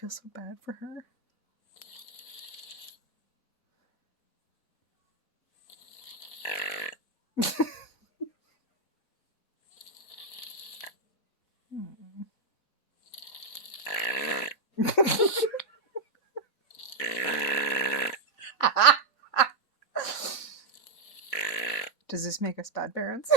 feel so bad for her. Does this make us bad parents?